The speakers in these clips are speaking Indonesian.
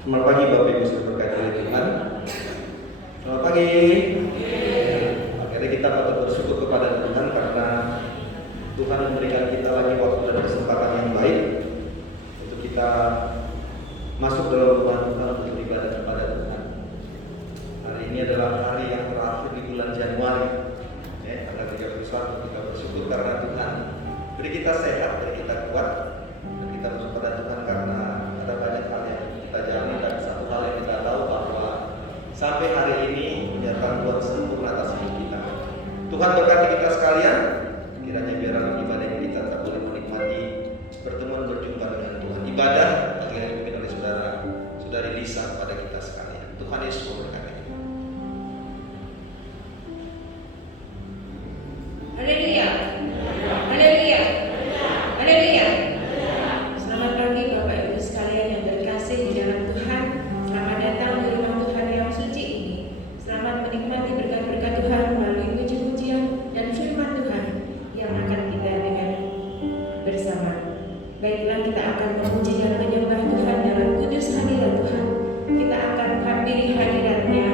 Selamat pagi Bapak Ibu yang berkati oleh Tuhan. Selamat pagi. Akhirnya kita patut bersyukur kepada Tuhan karena Tuhan memberikan kita lagi waktu dan kesempatan yang baik untuk kita masuk dalam rumah Tuhan untuk beribadah kepada Tuhan. Hari ini adalah hari yang terakhir di bulan Januari, tanggal 31. Kita bersyukur karena Tuhan beri kita sehat, beri kita kuat, dan kita bersyukur pada Tuhan karena ada banyak hal yang kita jalani, dan satu hal yang kita tahu bahwa sampai hari ini menyertakan Tuhan sempurna atas hidup kita. Tuhan berkati kita sekalian. Kiranya biar ibadah ini kita tak boleh menikmati pertemuan berjumpa dengan Tuhan. Ibadah yang dipimpin oleh saudari Lisa kepada kita sekalian. Tuhan Yesus memberkati kita. Haleluya. Haleluya. Haleluya. Selamat pagi Bapak Ibu sekalian yang terkasih di dalam Tuhan. Selamat datang di rumah Tuhan yang suci ini. Selamat menikmati berkat-berkat Tuhan melalui puji-pujian dan firman Tuhan yang akan kita dengar bersama. Baiklah, kita akan memuji dan menyembah Tuhan dalam kudus hadirat Tuhan. Kita akan hampiri hadirat-Nya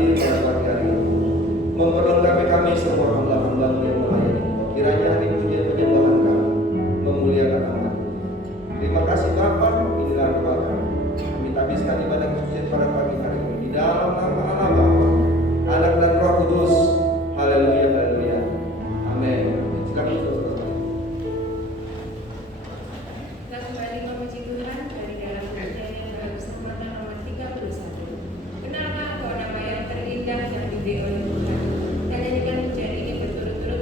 hadir pada pagi hari ini, memperlengkapi kami semua hamba-hamba-Mu yang melayani. Kiranya hari puji penyembahan kami memuliakan nama. Terima kasih Bapa, inilah doa kami. Kami tabiskan ibadah kesucian pada pagi hari ini di dalam nama Allah Bapa, Anak dan Roh Kudus. Haleluya, haleluya. Amin. Silakan saudara. Kita kembali memuji Tuhan dari dalam pujian yang pada kesempatan nomor 31. Benarkah Engkau nama yang terindah yang diberi oleh Tuhan? Dan nyanyikan pujian ini berturut-turut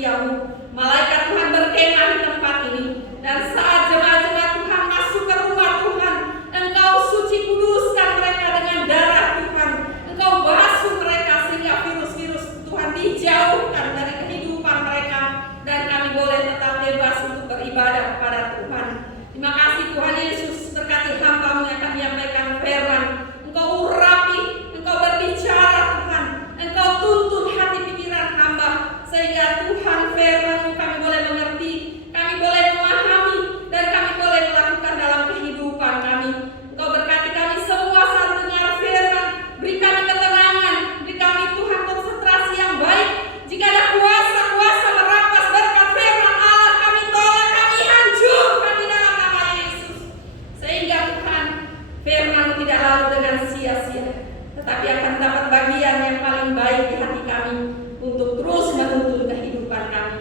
setiamu. Malaikat Tuhan berkemah di tempat ini. Dan saat jemaat-jemaat Tuhan masuk ke rumah Tuhan, Engkau suci kuduskan mereka dengan darah Tuhan. Engkau basuh mereka sehingga virus-virus Tuhan dijauhkan dari kehidupan mereka. Dan kami boleh tetap bebas untuk beribadah kepada Tuhan. Terima kasih Tuhan Yesus, berkati hamba-Mu yang akan menyampaikan firman. Engkau urapi, Engkau berbicara Tuhan. Engkau tuntun hati pikiran hamba, sehingga Tuhan firman-Mu kami boleh mengerti, kami boleh memahami, dan kami boleh melakukan dalam kehidupan kami. Engkau berkati kami semua saat dengar firman. Beri kami ketenangan, beri kami Tuhan konsentrasi yang baik. Jika ada kuasa-kuasa merampas berkat firman Allah, kami tolak, kami hancurkan di dalam nama Yesus. Sehingga Tuhan, firman-Mu tidak lalu dengan sia-sia, tetapi akan dapat bagian yang paling baik di hati kami untuk terus menuntun kehidupan kami.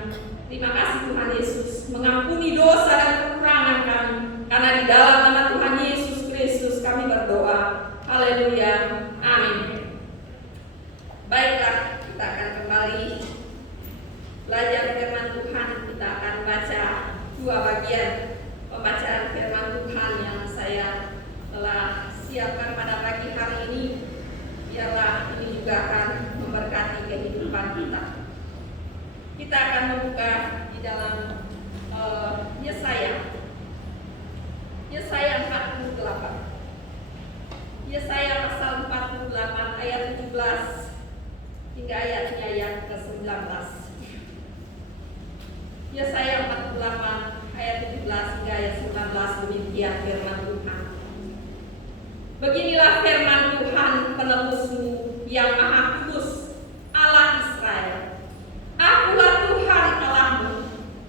Terima kasih Tuhan Yesus, mengampuni dosa dan kekurangan kami, karena di dalam nama Tuhan Yesus Kristus kami berdoa. Haleluya, amin. Baiklah, kita akan kembali belajar firman Tuhan. Kita akan baca dua bagian pembacaan firman Tuhan yang saya telah siapkan pada pagi hari ini. Biarlah ini juga akan memberkati kehidupan kita. Kita akan membuka di dalam Yesaya 48. Yesaya pasal 48 ayat 17 hingga ayatnya yang ke-19. Yesaya 48 ayat 17 hingga ayat 19, demikian firman Tuhan. Beginilah firman Tuhan penebusmu yang maha kudus, Allah Israel. Akulah Tuhan Allahmu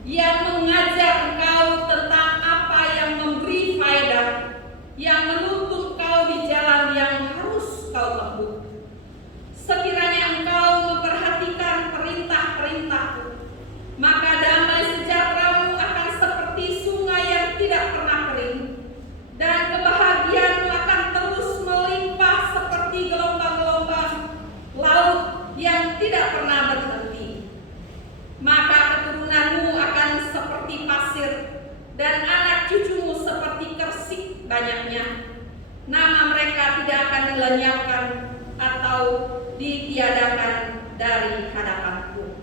yang mengajar engkau tentang apa yang memberi faedah, yang menuntun kau di jalan yang harus kau tempuh. Sekiranya engkau memperhatikan perintah-perintahku, maka damai sejahteramu akan seperti sungai yang tidak pernah kering, dan kebahagiaanmu akan terus melimpah seperti gelombang-gelombang laut yang tidak pernah berhenti. Maka keturunanmu akan seperti pasir, dan anak cucumu seperti kersik banyaknya. Nama mereka tidak akan dilenyapkan atau ditiadakan dari hadapanku.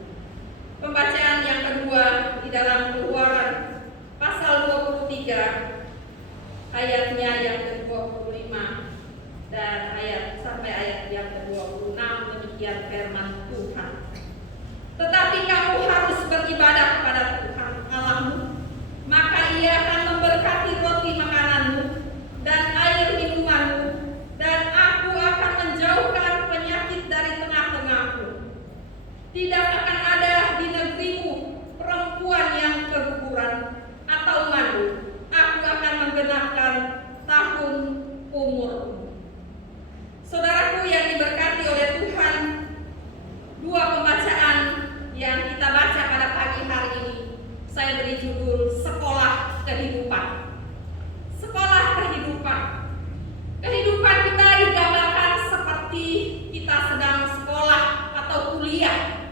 Pembacaan yang kedua di dalam Keluaran pasal 23 ayatnya yang ke-25 dan ayat sampai ayat yang ke-26. Demikian firman Tuhan. Tetapi kamu harus beribadah kepada Tuhan Allahmu, maka Ia akan memberkati roti makananmu dan air minumanmu, dan Aku akan menjauhkan penyakit dari tengah-tengahmu. Tidak akan ada di negerimu perempuan yang keguguran atau madu. Aku akan menggenapkan tahun umurmu. Saudaraku yang diberkati oleh Tuhan, dua pembacaan yang kita baca pada pagi hari ini saya beri judul Sekolah Kehidupan. Sekolah kehidupan. Kehidupan kita digambarkan seperti kita sedang sekolah atau kuliah.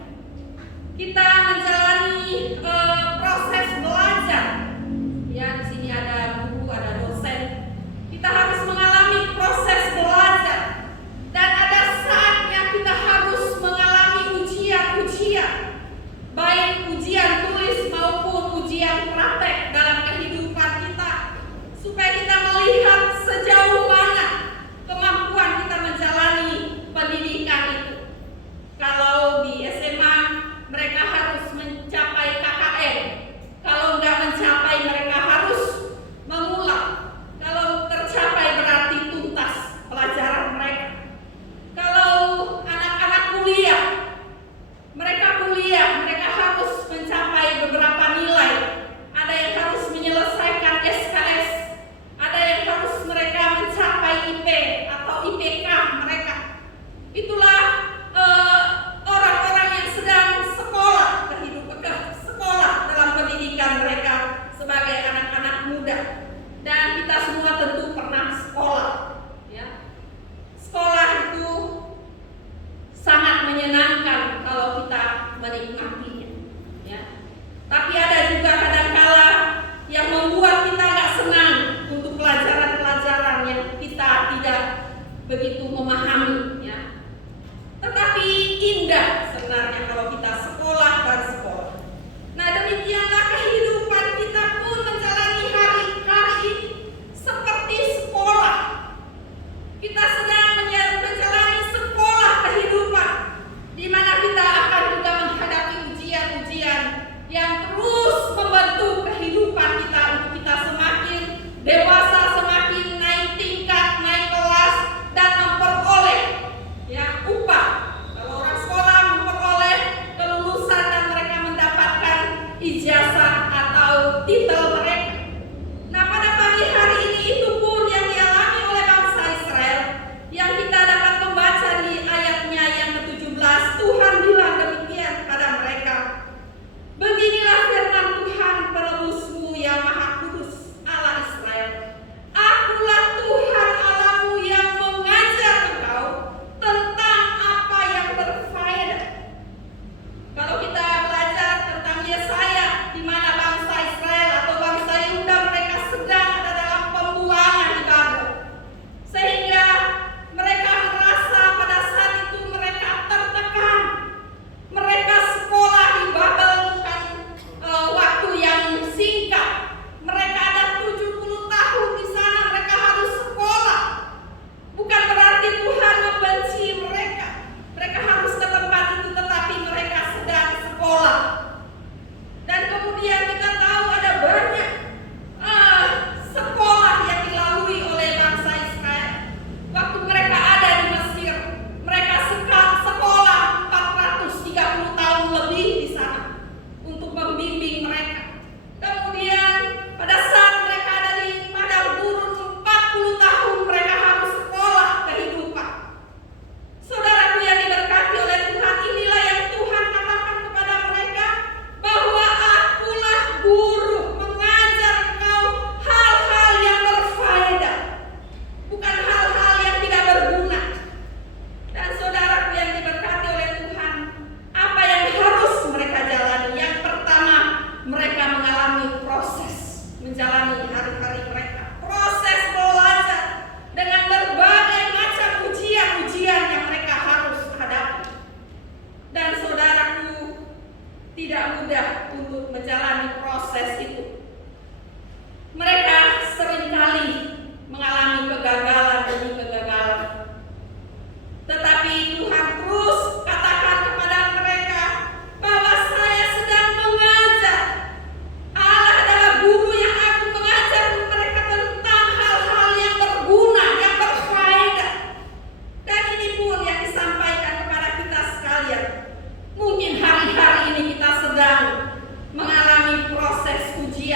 Kita menjalani proses belajar. Ya, di sini ada guru, ada dosen. Kita harus mengalami proses belajar. Dan ada saatnya kita harus mengalami ujian-ujian, baik ujian tulis maupun ujian praktek dalam kehidupan kita, supaya kita melihat sejauh mana kemampuan kita menjalani pendidikan itu. Kalau di SMA mereka harus mencapai KKM, kalau nggak mencapai mereka harus mengulang, kalau tercapai berarti tuntas pelajaran mereka. Kalau anak-anak kuliah, mereka harus mencapai beberapa nilai. Ada yang harus menyelesaikan SKS, ada yang harus mereka mencapai IP atau IPK mereka. Itulah orang-orang yang sedang sekolah sekolah dalam pendidikan mereka sebagai anak-anak muda. Dan kita semua tentu pernah sekolah, ya. Sekolah itu sangat menyenangkan kalau kita menikmatinya, ya. memahami, ya. Tetapi indah sebenarnya kalau kita sekolah dan sekolah. Nah, demikianlah kehidupan kita pun menjalani hari-hari ini seperti sekolah. Kita sedang menjalani sekolah kehidupan, di mana kita akan juga menghadapi ujian-ujian yang terus membentuk kehidupan kita untuk kita semakin dewasa, semakin naik tingkat, naik kelas, dan memperoleh upah. Kalau orang sekolah memperoleh kelulusan dan mereka mendapatkan ijazah atau titel mereka. Nah, pada pagi hari ini itu pun yang dialami oleh bangsa Israel, yang kita dapat membaca di ayatnya yang ke-17. Tuhan bilang demikian kepada mereka, "Beginilah firman Tuhan penebusmu yang maha kudus, Allah Israel. Akulah Tuhan Allahmu yang mengajar engkau tentang apa yang berfaedah." Kalau kita belajar tentang Yesaya, di mana bangsa Israel atau bangsa Yehuda mereka sedang ada dalam pembuangan di Babel, sehingga mereka merasa pada saat itu mereka tertekan. Mereka sekolah di Babel bukan waktu yang singkat. Mereka ada 70 tahun di sana, mereka harus sekolah. Bukan berarti Tuhan membenci mereka. Mereka harus ke tempat itu, tetapi mereka sedang sekolah. Dan kemudian kita tahu ada banyak sekolah yang dilalui oleh bangsa Israel. Waktu mereka ada di Mesir, mereka sekolah 430 tahun lebih di sana untuk membimbing mereka. Kemudian pada saat mereka ada di padang gurun 40 tahun mereka harus sekolah kehidupan. Saudaraku yang diberkati oleh Tuhan, inilah yang Tuhan katakan kepada mereka, bahwa akulah guru mengajar engkau hal-hal yang berfaedah, bukan hal-hal yang tidak berguna. Dan saudaraku yang diberkati oleh Tuhan, apa yang harus mereka jalani? Yang pertama, mereka mengalami proses menjalani hari-hari mereka. Proses belajar dengan berbagai macam ujian-ujian yang mereka harus hadapi. Dan saudaraku, tidak mudah untuk menjalani proses itu. Mereka seringkali mengalami kegagalan demi kegagalan. Tetapi Tuhan terus katakan kepada mereka bahwa saya sedang mengajar. Allah adalah guru yang aku mengajar mereka tentang hal-hal yang berguna, yang berfaedah. Dan ini pun yang disampaikan kepada kita sekalian. Mungkin hari-hari ini kita sedang mengalami proses ujian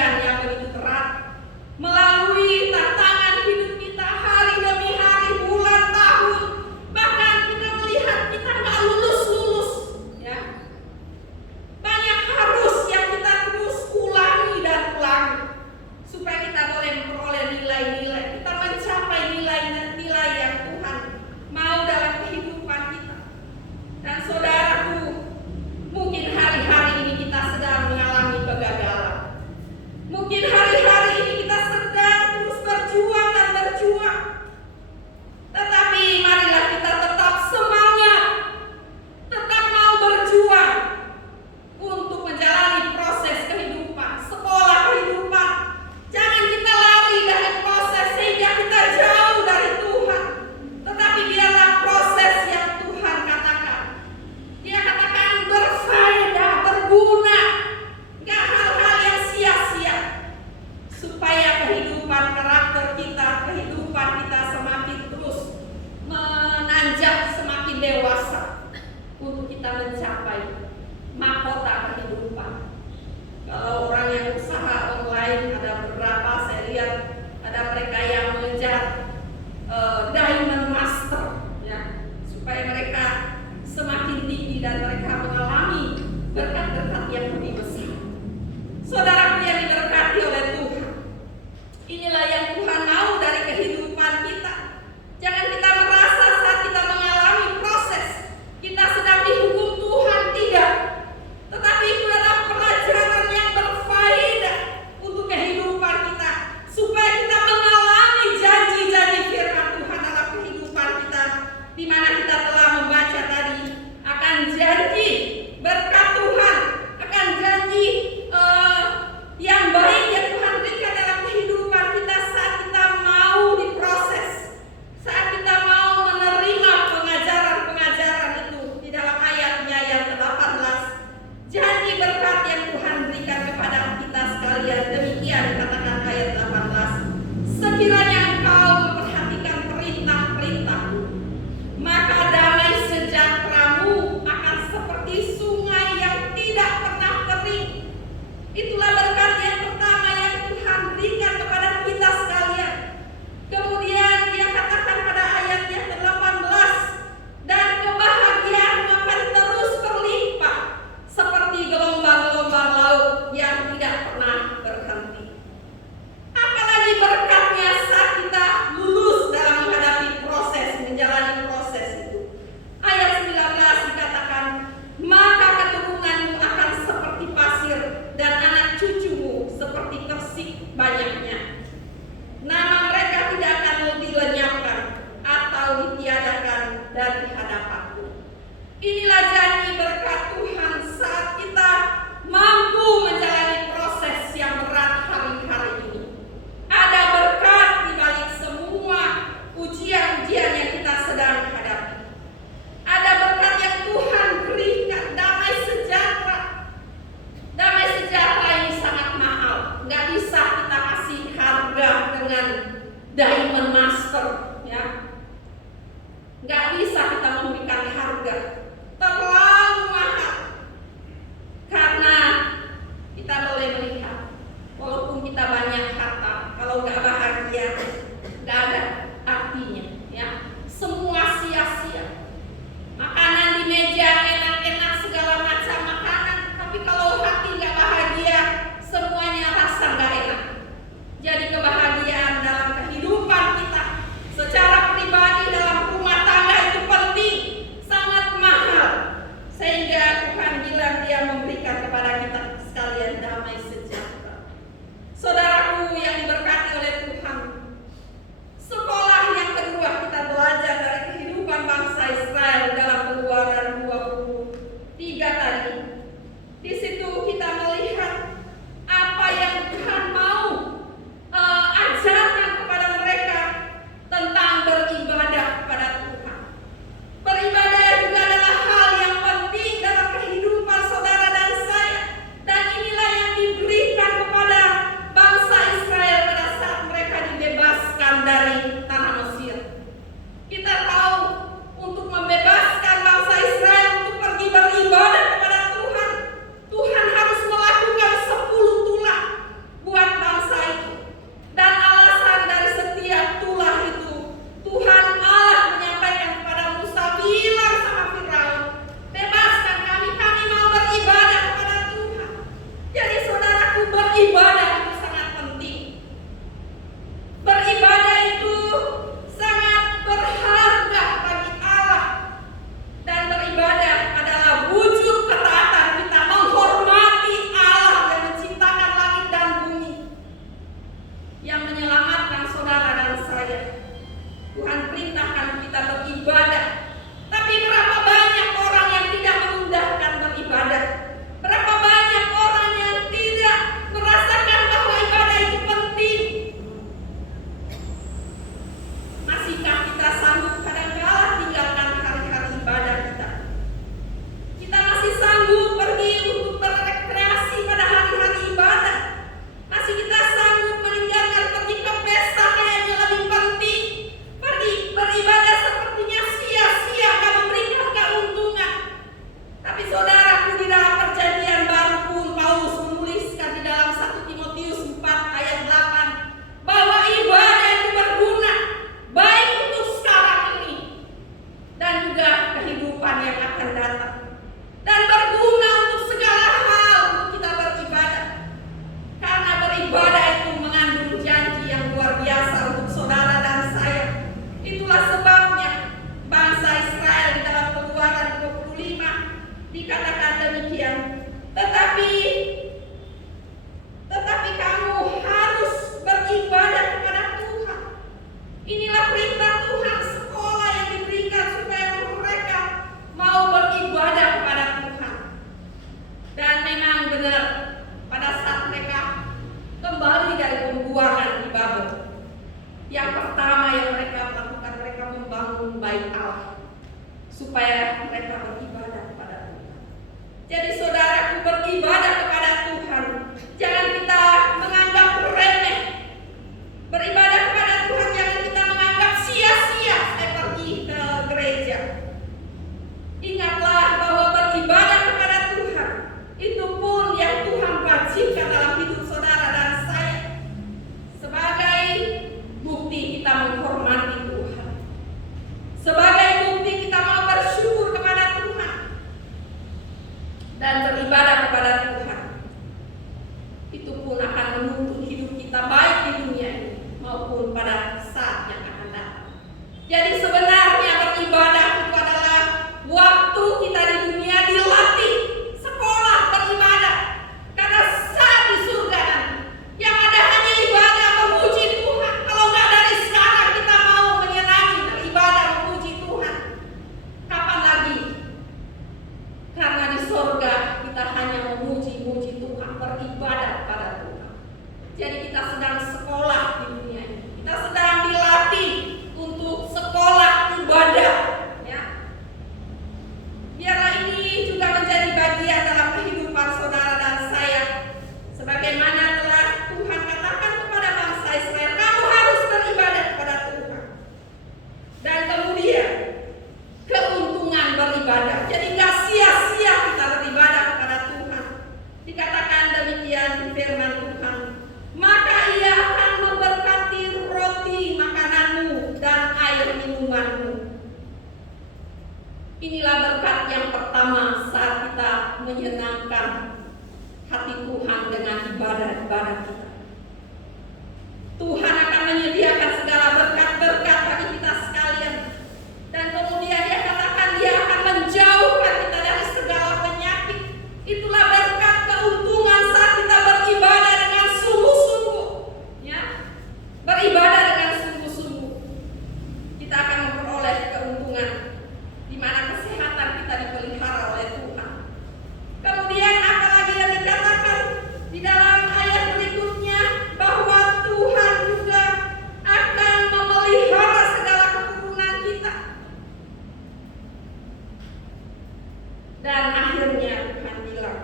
supaya mereka beribadah kepada Tuhan. Jadi saudaraku, beribadah kepada Tuhan jangan kita menganggap remeh. Beribadah kepada Tuhan jangan kita menganggap sia-sia saya pergi ke gereja. Ingatlah bahwa beribadah kepada Tuhan itu pun yang Tuhan wajibkan dalam hidup saudara dan saya sebagai bukti kita menghormati Tuhan, sebagai bukti kita mau bersyukur kepada Tuhan dan beribadah kepada Tuhan. Itu pun akan menuntun hidup kita baik di dunia ini maupun pada saat yang akan datang. Jadi sebenarnya beribadah itu adalah waktu kita di dunia dilatih, sekolah beribadah. Karena saat di surga nanti yang ada hanya ibadah memuji Tuhan. Kalau nggak dari sekarang kita mau menyenangi beribadah memuji Tuhan, kapan lagi? Karena di surga kita hanya memuji-muji Tuhan, beribadah pada Tuhan. Jadi kita sedang sekolah di dunia ini. Kita sedang dilatih untuk sekolah ibadah, ya. Biarlah ini juga menjadi bagian dalam kehidupan saudara dan saya. Sebagaimana telah Tuhan katakan kepada bangsa Israel, kamu harus beribadah kepada Tuhan. Dan kemudian keuntungan beribadah. Jadi gak sia-sia kita beribadah kepada Tuhan. Dikatakan demikian di firman Tuhan, maka Ia akan memberkati roti makananmu dan air minumanmu. Inilah berkat yang pertama saat kita menyenangkan hati Tuhan dengan ibadah-ibadah kita. Tuhan akan menyediakan segala berkat-berkat bagi kita sekalian. Dan kemudian Dia katakan Dia akan menjauhkan kita dari segala penyakit. Itulah berkat keuntungan saat kita beribadah dengan sungguh-sungguh, ya. Beribadah dengan sungguh-sungguh, kita akan memperoleh keuntungan di mana kesehatan kita dipelihara oleh Tuhan. Kemudian apalagi yang dikatakan di dalam ayat berikutnya bahwa Tuhan juga akan memelihara segala keturunan kita. Dan akhirnya Tuhan bilang,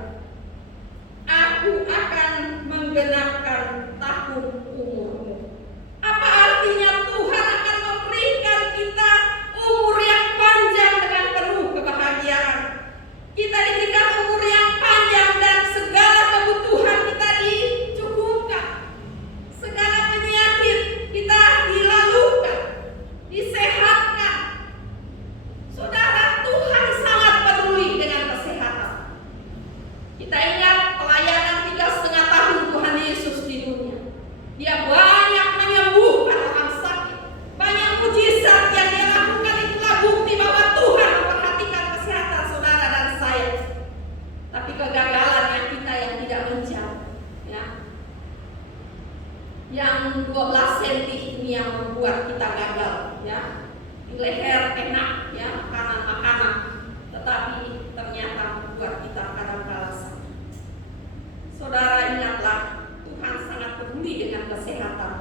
aku akan menggenapkan tahun umurmu. Apa artinya Tuhan akan memberikan kita umur yang panjang dengan penuh kebahagiaan. Kita diberikan umur yang panjang dan segala kebutuhan kita dicukupkan. Segala penyakit kita dilalukan, disehatkan. Saudara, Tuhan sangat peduli dengan kesehatan. Kita ingat pelayanan 3,5 tahun Tuhan Yesus di dunia. Dia banyak menyembuhkan orang sakit, banyak mujizat yang Dia lakukan. Itulah bukti bahwa Tuhan memperhatikan kesehatan saudara dan saya. Tapi kegagalannya kita yang tidak menjauh, ya. Yang 12 cm ini yang membuat kita gagal, ya. Di leher enak, ya, makanan-makanan, tetapi ternyata membuat kita kadang-kala sakit. Saudara, ingatlah Tuhan sangat peduli dengan kesehatan.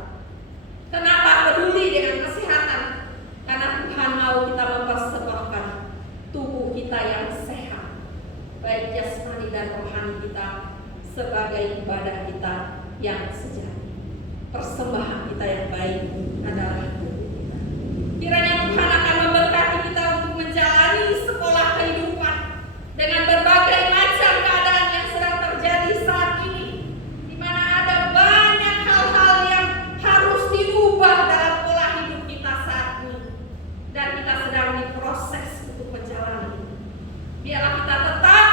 Kenapa peduli dengan kesehatan? Karena Tuhan mau kita mempersembahkan tubuh kita yang sehat, baik jasmani dan rohani kita, sebagai ibadah kita yang sejati. Persembahan kita yang baik adalah tubuh kita. Kiranya Tuhan akan memberkati kita untuk menjalani sekolah kehidupan dengan berbagai macam keadaan yang sedang terjadi saat ini, di mana ada banyak hal-hal yang harus diubah dalam pola hidup kita saat ini, dan kita sedang diproses untuk menjalani. Biarlah kita tetap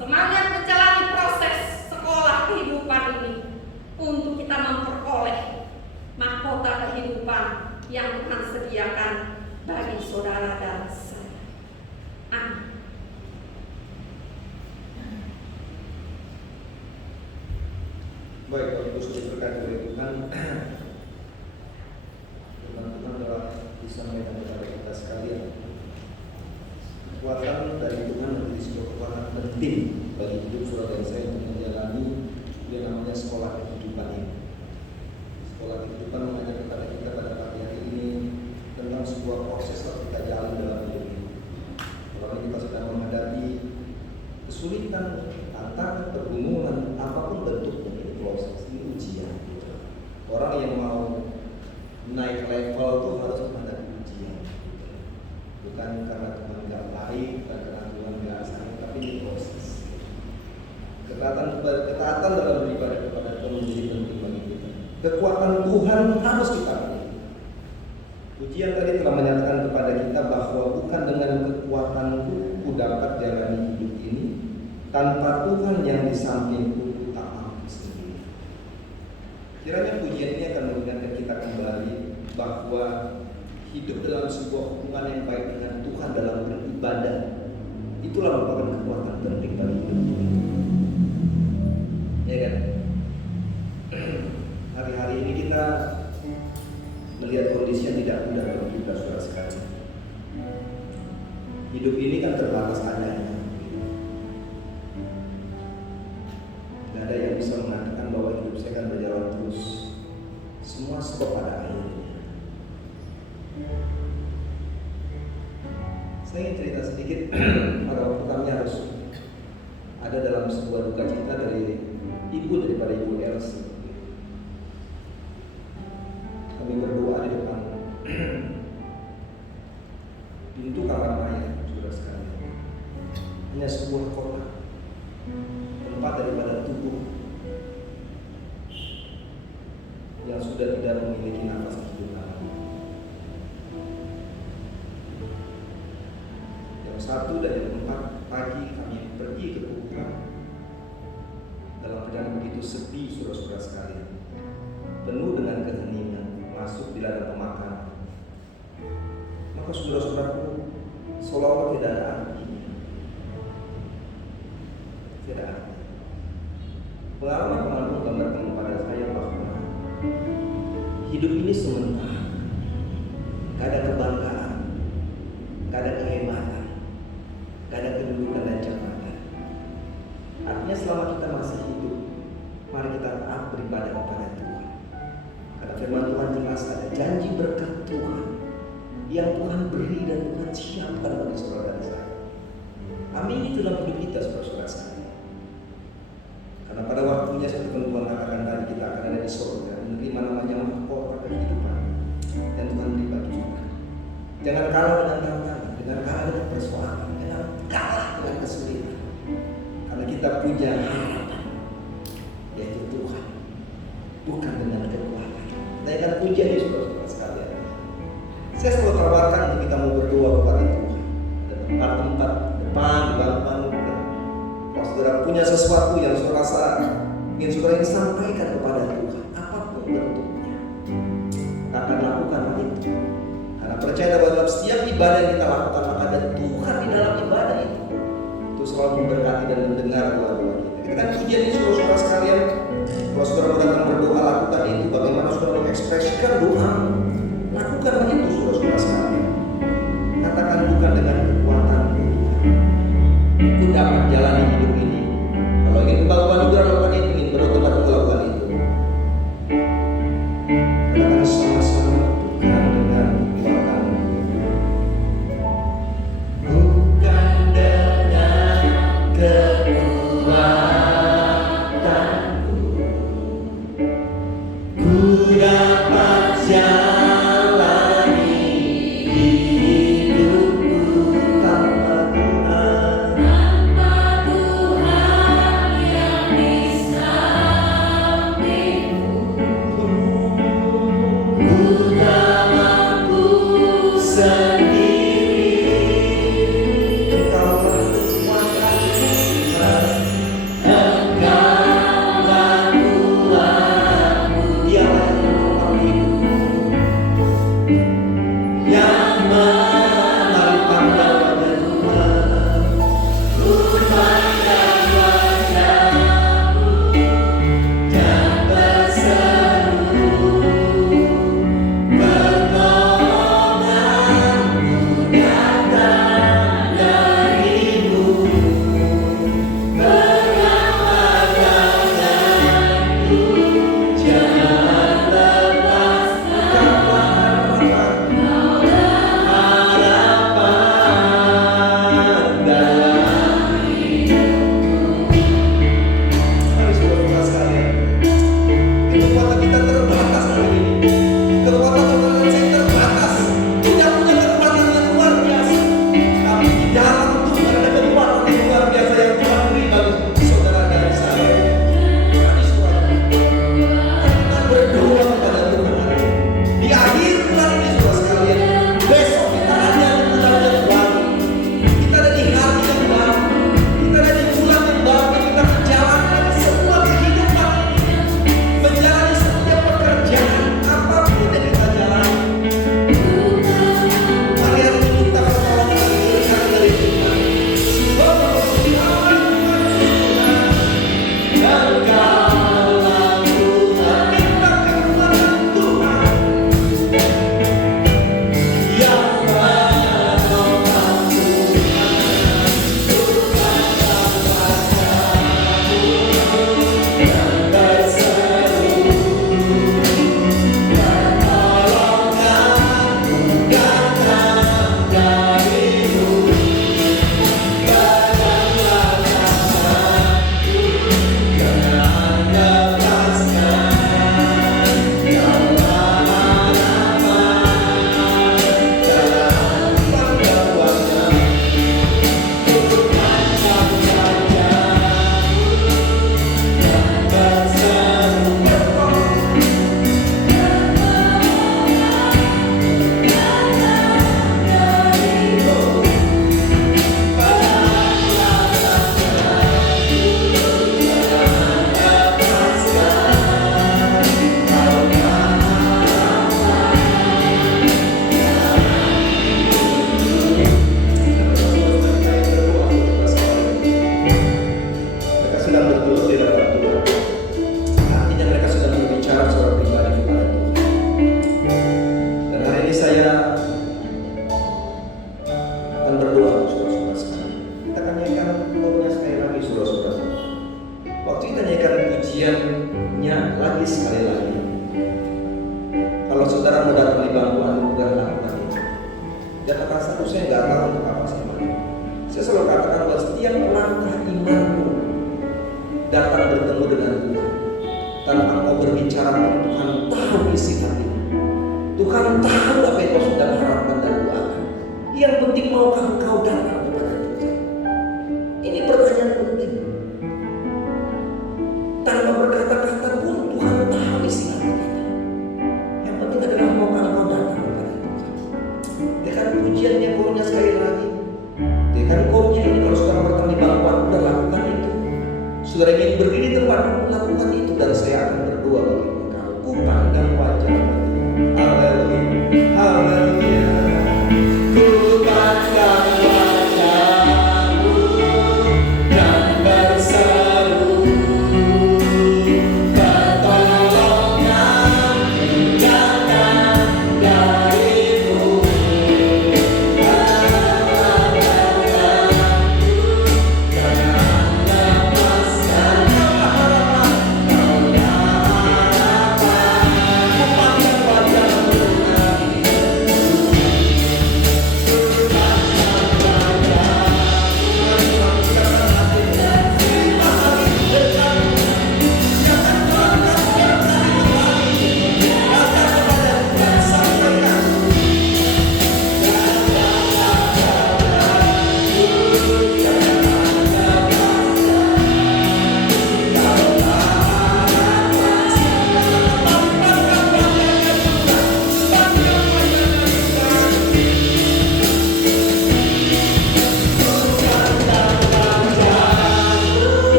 semangat menjalani proses sekolah kehidupan ini untuk kita memperoleh mahkota kehidupan yang Tuhan sediakan bagi saudara dan saya. Amin. Baik, Bapak Ibu sudah berkati oleh Tuhan. Teman-teman telah disampaikan kepada kita sekalian. Kekuatan dari Tuhan menjadi sebuah kekuatan penting bagi hidup saudara dan saya untuk menjalani yang namanya sekolah kehidupan ini. Sekolah kehidupan mengajak kepada kita pada pagi hari ini tentang sebuah proses yang kita jalan dalam hidup ini. yang mau naik level tuh harus ada ujian. Bukan karena Tuhan gak baik, bukan karena Tuhan gak sayang, tapi ini proses. Ketaatan dalam beribadah kepada Tuhan menjadi penting bagi kita. Kekuatan Tuhan harus kita miliki. Ujian tadi telah menyatakan kepada kita bahwa bukan dengan kekuatanku ku dapat jalani hidup ini, tanpa Tuhan yang di sampingku ku tak mampu sendiri. Kiranya pujian ini akan mengingatkan kita kembali bahwa hidup dalam sebuah hubungan yang baik dengan Tuhan dalam beribadah itulah merupakan kekuatan penting bagi hidup kita. Ya kan? Hari-hari ini kita melihat kondisi yang tidak mudah bagi kita, saudara sekalian. Hidup ini kan terbatas adanya. Tidak ada yang bisa mengatakan bahwa hidup saya akan berjalan terus. Semua stop pada akhirnya. Saya ingin cerita sedikit. Pada waktu kami harus ada dalam sebuah duka cita dari daripada Ibu Elsie. Kami berdoa di depan pintu kamar mayat, saudara sekalian. Hanya sebuah kotak, tempat daripada tubuh yang sudah tidak memiliki nafas hidup lagi. Yang satu dan yang keempat pagi kami pergi ke kuburan dalam keadaan begitu sepi, saudara-saudara sekalian, penuh dengan keheningan, masuk di ladang pemakaman. Maka saudara-saudaraku, seolah-olah tidak ada artinya. Tidak ada. Pengalaman teman menggambarkan kepada saya bahwa hidup ini sementara. Gak ada kebanggaan, gak ada kehebatan, gak ada kedudukan dan jabatan. Artinya selama kita masih hidup, mari kita taat beribadah kepada Tuhan. Karena firman Tuhan jelas ada janji berkat Tuhan yang Tuhan beri dan Tuhan siapkan bagi saudara dan saya. Amin, itu dalam hidup kita, saudara-saudara sekalian. Karena pada waktunya seperti Tuhan katakan tadi, kita akan ada di surga, menerima namanya mahkota kehidupan dan Tuhan beri bagi kita. Jangan kalah dengan tantangan, jangan kalah dengan persoalan, jangan kalah dengan kesulitan. Karena kita punya harapan, yaitu Tuhan, bukan dengan kekuatan. Kita akan pujian di saudara-saudara sekalian. Saya selalu tawarkan untuk kita mau berdoa kepada Tuhan. Ada tempat-tempat depan di bangku. Kalau saudara punya sesuatu yang saudara rasa ingin saudara ini sampaikan kepada Tuhan, apapun bentuknya, kita akan lakukan hal itu. Karena percaya bahwa dalam setiap ibadah yang kita lakukan, maka ada Tuhan di dalam ibadah itu selalu memberkati dan mendengar doa-doa kita. Kita kan pujian ini saudara-saudara sekalian. Kalau saudara mau datang berdoa, lakukan itu. Bagaimana saudara mengekspresikan doa, lakukan itu saudara-saudara sekalian. Katakan bukan dengan kekuatanku, ku dapat jalani hidup ini. Kalau ingin kembali anugerah, lakukan itu. Ingin berobat, lakukan itu. Katakan sama-sama, bukan dengan kekuatanku, bukan dengan kekuatanku, ku dapat jalani berlutut di hadapan Tuhan. Artinya mereka sedang berbicara secara pribadi kepada Tuhan. Dan hari ini saya akan berdoa untuk saudara-saudara sekalian. Kita akan nyanyikan koornya sekali lagi, saudara-saudara. Waktu kita nyanyikan pujiannya lagi sekali lagi, kalau saudara mau datang di bangku anugerah, lakukan itu. Jangan kata satu, saya nggak tahu untuk apa saya mau. Saya selalu katakan bahwa setiap langkah imanmu datang bertemu dengan Tuhan. Tanpa kau berbicara, Tuhan tahu isi hatimu. Tuhan tahu apa yang kau sudah harapkan dan doakan. Yang penting maukah engkau datang kepada Tuhan? Ini pertanyaan penting. Tanpa berkata-kata pun Tuhan tahu isi hati kita. Yang penting adalah maukah engkau datang kepada Tuhan. Dengan pujiannya kornya sekali lagi. Dengan kornya ini kalau saudara bertemu di bangkuan, sudah lakukan itu. Saudara ingin berdiri di tempat, lakukan itu. Dan saya akan berdoa bagi engkau. Ku pandang wajahmu. Haleluya, haleluya. Ku pandang wajahmu dan berseru, pertolongan datang darimu. Ku pandang wajahmu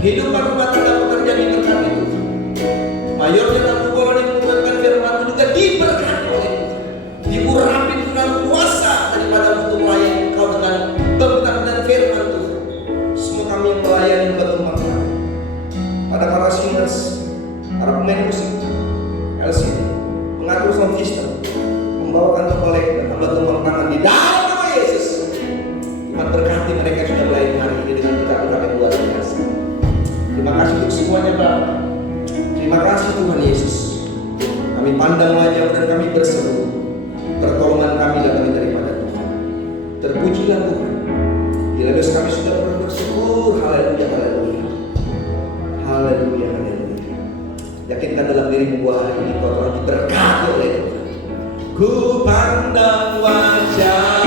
Kehidupan rumah tangga pekerjaan diberkati Tuhan. Mayornya dan Bukolon yang mengumpulkan firman juga diberkati oleh Tuhan. Diurapi dengan kuasa daripada untuk melayani Engkau dengan tentang dan firman Tuhan. Semua kami yang melayani bertumpang tangan. Pada para singers, para pemain musik, LCD, mengatur sound system, membawakan kolek dan tumpang tangan di dalam nama Yesus. Tuhan berkati mereka yang sudah melayani hari ini dengan berkat-berkat yang luar biasa. Terima kasih untuk semuanya Bapak. Terima kasih Tuhan Yesus. Kami pandang wajah dan kami berseru. Pertolongan kami datang daripada Tuhan. Terpujilah Tuhan. Bila besok kami sudah bersyukur. Haleluya, haleluya. Haleluya, haleluya. Yakinkan dalam dirimu bahwa hari ini kau telah diberkati oleh Tuhan. Ku pandang wajah